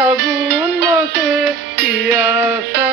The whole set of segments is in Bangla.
আগুন মাসে পিয়াসা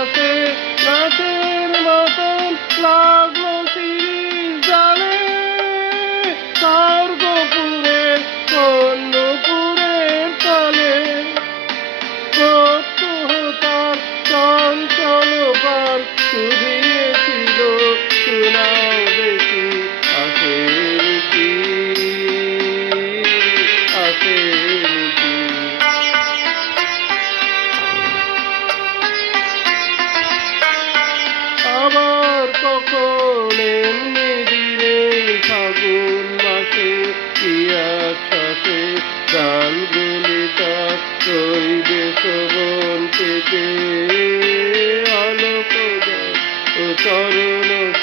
দিবে শ্রবণ থেকে।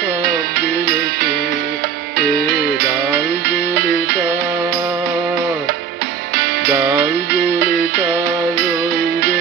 সব দিলেছে এ ডালগুলি তার ডালগুলি তার রইবে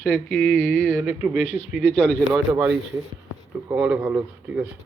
সে কি একটু বেশি স্পিডে চালিয়েছে নয়টা বাড়িয়েছে একটু কমালে ভালো ঠিক আছে।